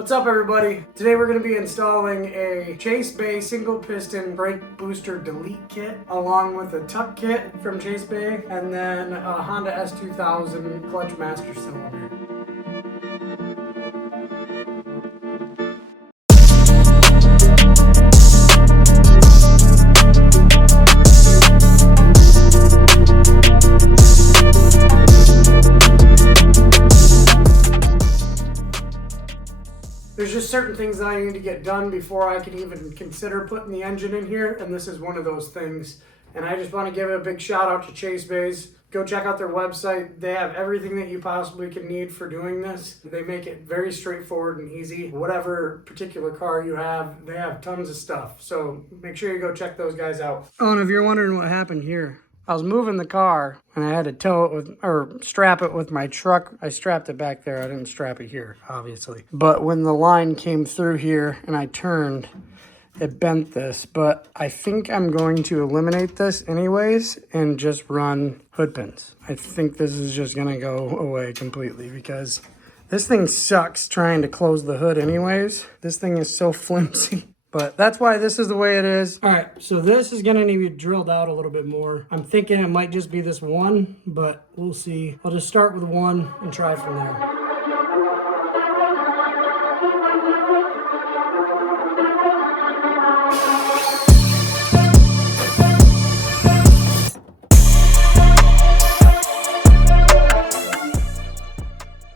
What's up, everybody? Today we're going to be installing a Chase Bay single piston brake booster delete kit along with a tuck kit from Chase Bay and then a Honda S2000 clutch master cylinder. There's just certain things that I need to get done before I can even consider putting the engine in here, and this is one of those things. And I just want to give a big shout out to Chase Bays. Go check out their website. They have everything that you possibly can need for doing this. They make it very straightforward and easy. Whatever particular car you have, they have tons of stuff. So make sure you go check those guys out. Oh, and if you're wondering what happened here, I was moving the car and I had to tow it with, or strap it with my truck. I strapped it back there. I didn't strap it here, obviously. But when the line came through here and I turned, it bent this. But I think I'm going to eliminate this anyways and just run hood pins. I think this is just gonna go away completely because this thing sucks trying to close the hood anyways. This thing is so flimsy. But that's why this is the way it is. All right, so this is gonna need to be drilled out a little bit more. I'm thinking it might just be this one, but we'll see. I'll just start with one and try from there.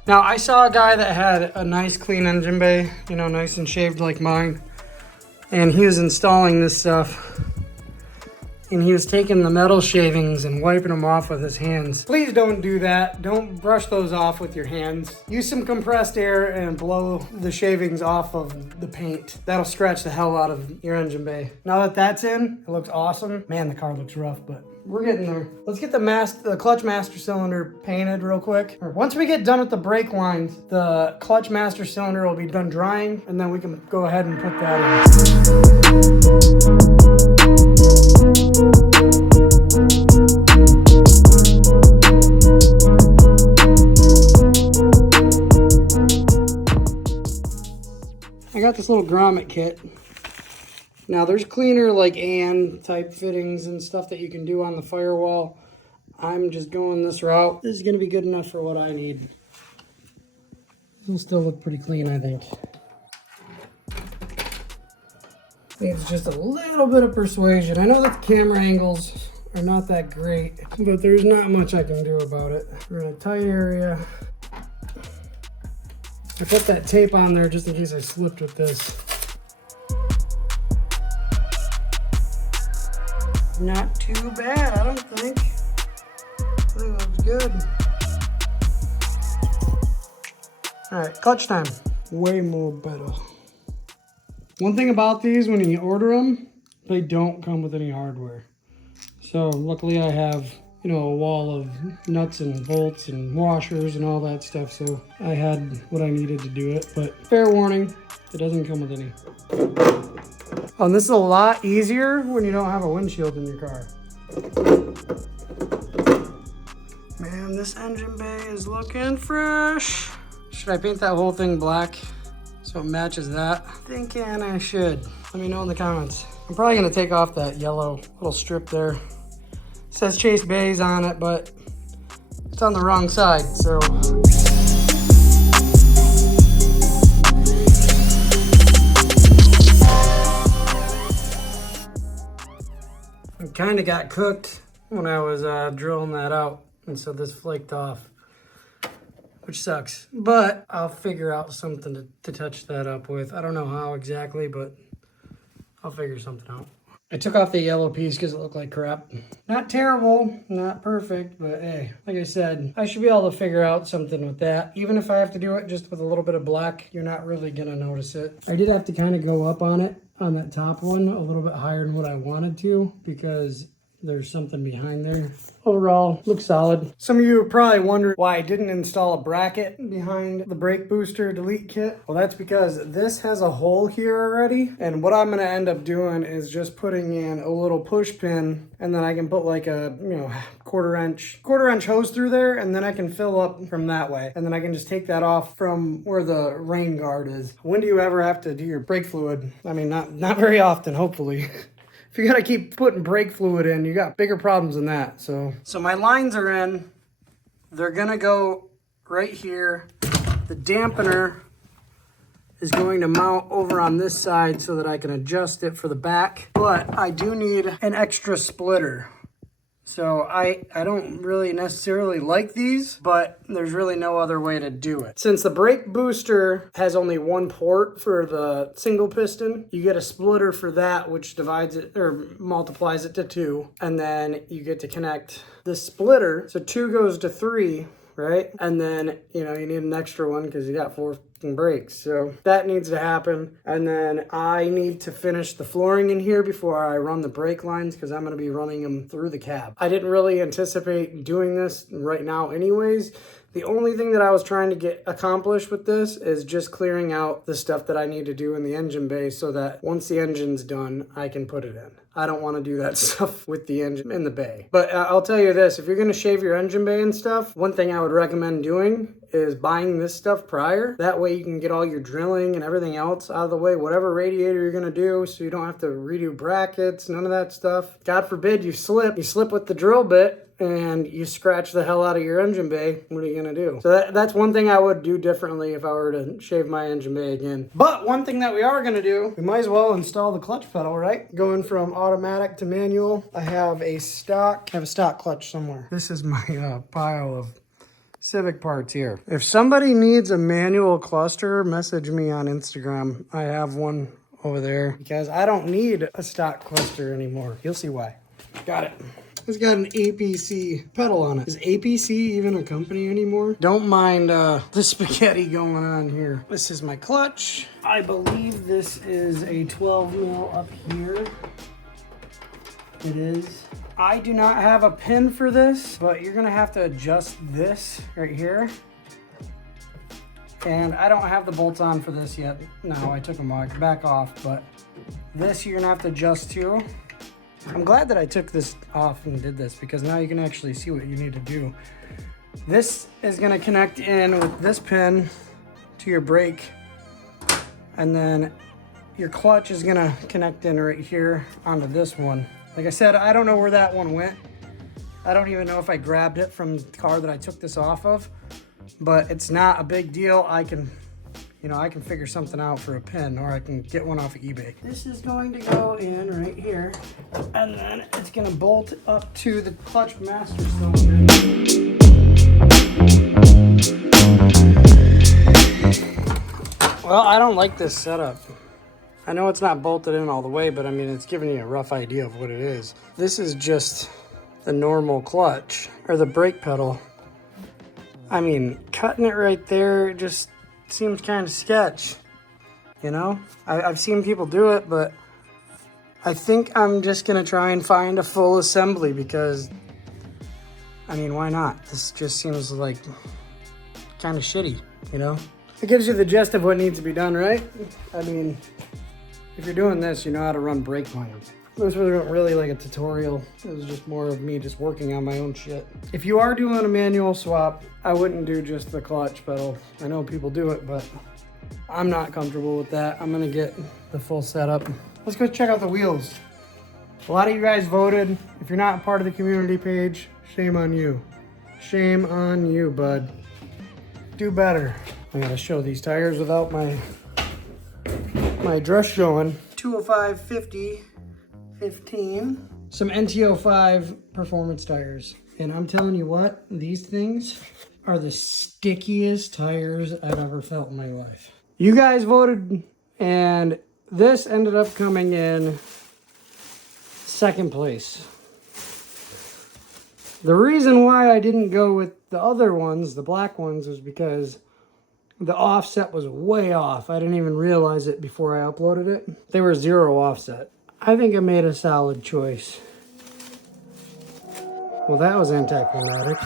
Now, I saw a guy that had a nice clean engine bay, you know, nice and shaved like mine. And he was installing this stuff and he was taking the metal shavings and wiping them off with his hands. Please don't do that. Don't brush those off with your hands. Use some compressed air and blow the shavings off of the paint. That'll scratch the hell out of your engine bay. Now that that's in, it looks awesome. Man, the car looks rough, but we're getting there. Let's get the clutch master cylinder painted real quick. Once we get done with the brake lines, the clutch master cylinder will be done drying, and then we can go ahead and put that in. I got this little grommet kit. Now there's cleaner like AN type fittings and stuff that you can do on the firewall. I'm just going this route. This is gonna be good enough for what I need. This will still look pretty clean, I think. Needs just a little bit of persuasion. I know that the camera angles are not that great, but there's not much I can do about it. We're in a tight area. I put that tape on there just in case I slipped with this. Not too bad, I don't think. I think it looks good. All right, clutch time. Way more better. One thing about these, when you order them, they don't come with any hardware. So luckily I have, you know, a wall of nuts and bolts and washers and all that stuff. So I had what I needed to do it, but fair warning, it doesn't come with any. Oh, and this is a lot easier when you don't have a windshield in your car. Man, this engine bay is looking fresh. Should I paint that whole thing black so it matches that? Thinking I should. Let me know in the comments. I'm probably gonna take off that yellow little strip there. It says Chase Bays on it, but it's on the wrong side, so. I kind of got cooked when I was drilling that out, and so this flaked off, which sucks. But I'll figure out something to touch that up with. I don't know how exactly, but I'll figure something out. I took off the yellow piece because it looked like crap. Not terrible, not perfect, but hey, like I said, I should be able to figure out something with that. Even if I have to do it just with a little bit of black, you're not really gonna notice it. I did have to kind of go up on it, on that top one, a little bit higher than what I wanted to, because there's something behind there. Overall, looks solid. Some of you are probably wondering why I didn't install a bracket behind the brake booster delete kit. Well, that's because this has a hole here already. And what I'm gonna end up doing is just putting in a little push pin, and then I can put like a, you know, quarter inch hose through there, and then I can fill up from that way. And then I can just take that off from where the rain guard is. When do you ever have to do your brake fluid? I mean, not very often, hopefully. If you gotta keep putting brake fluid in, you got bigger problems than that. So my lines are in. They're gonna go right here. The dampener is going to mount over on this side so that I can adjust it for the back. But I do need an extra splitter. So I don't really necessarily like these, but there's really no other way to do it. Since the brake booster has only one port for the single piston, you get a splitter for that, which divides it or multiplies it to 2. And then you get to connect the splitter. So 2 goes to 3, right? And then, you know, you need an extra one because you got 4 brakes. So that needs to happen. And then I need to finish the flooring in here before I run the brake lines, because I'm going to be running them through the cab. I didn't really anticipate doing this right now anyways. The only thing that I was trying to get accomplished with this is just clearing out the stuff that I need to do in the engine bay so that once the engine's done, I can put it in. I don't want to do that stuff with the engine in the bay. But I'll tell you this, if you're going to shave your engine bay and stuff, one thing I would recommend doing is buying this stuff prior. That way you can get all your drilling and everything else out of the way, whatever radiator you're going to do, so you don't have to redo brackets, none of that stuff. God forbid you slip with the drill bit and you scratch the hell out of your engine bay. What are you going to do? So that's one thing I would do differently if I were to shave my engine bay again. But one thing that we are going to do, we might as well install the clutch pedal, right? Going from automatic to manual. I have a stock clutch somewhere. This is my pile of Civic parts here. If somebody needs a manual cluster, message me on Instagram. I have one over there because I don't need a stock cluster anymore. You'll see why. Got it. It's got an APC pedal on it. Is APC even a company anymore? Don't mind the spaghetti going on here. This is my clutch. I believe this is a 12 mil up here. It is. I do not have a pin for this, but you're gonna have to adjust this right here. And I don't have the bolts on for this yet. No, I took them back off, but this you're gonna have to adjust to. I'm glad that I took this off and did this because now you can actually see what you need to do. This is gonna connect in with this pin to your brake, and then your clutch is gonna connect in right here onto this one. Like I said, I don't know where that one went. I don't even know if I grabbed it from the car that I took this off of, but it's not a big deal. I can figure something out for a pin, or I can get one off of eBay. This is going to go in right here, and then it's gonna bolt up to the clutch master cylinder. Well, I don't like this setup. I know it's not bolted in all the way, but I mean, it's giving you a rough idea of what it is. This is just the normal clutch, or the brake pedal. I mean, cutting it right there just seems kind of sketch, you know? I've seen people do it, but I think I'm just gonna try and find a full assembly because, I mean, why not? This just seems like kind of shitty, you know? It gives you the gist of what needs to be done, right? I mean, if you're doing this, you know how to run brake lines. This wasn't really like a tutorial. It was just more of me just working on my own shit. If you are doing a manual swap, I wouldn't do just the clutch pedal. I know people do it, but I'm not comfortable with that. I'm gonna get the full setup. Let's go check out the wheels. A lot of you guys voted. If you're not part of the community page, shame on you. Shame on you, bud. Do better. I gotta show these tires without my dress showing. 205 50 15. Some NT05 performance tires. And I'm telling you what, these things are the stickiest tires I've ever felt in my life. You guys voted, and this ended up coming in second place. The reason why I didn't go with the other ones, the black ones, was because the offset was way off. I didn't even realize it before I uploaded it. They were 0 offset. I think I made a solid choice. Well, that was anticlimactic.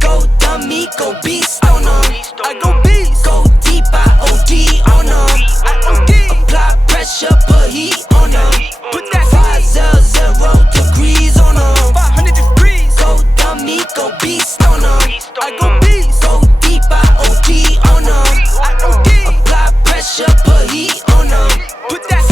Go dummy, go beast on them. I go beast. Go deep, I OD on them. I OD. Apply pressure, put heat on them. Put that 500 degrees on them. 500 degrees. Go dummy, go beast on them. I go beast. Go deep, I OD on them. I OD. Apply pressure, put heat on them. Put that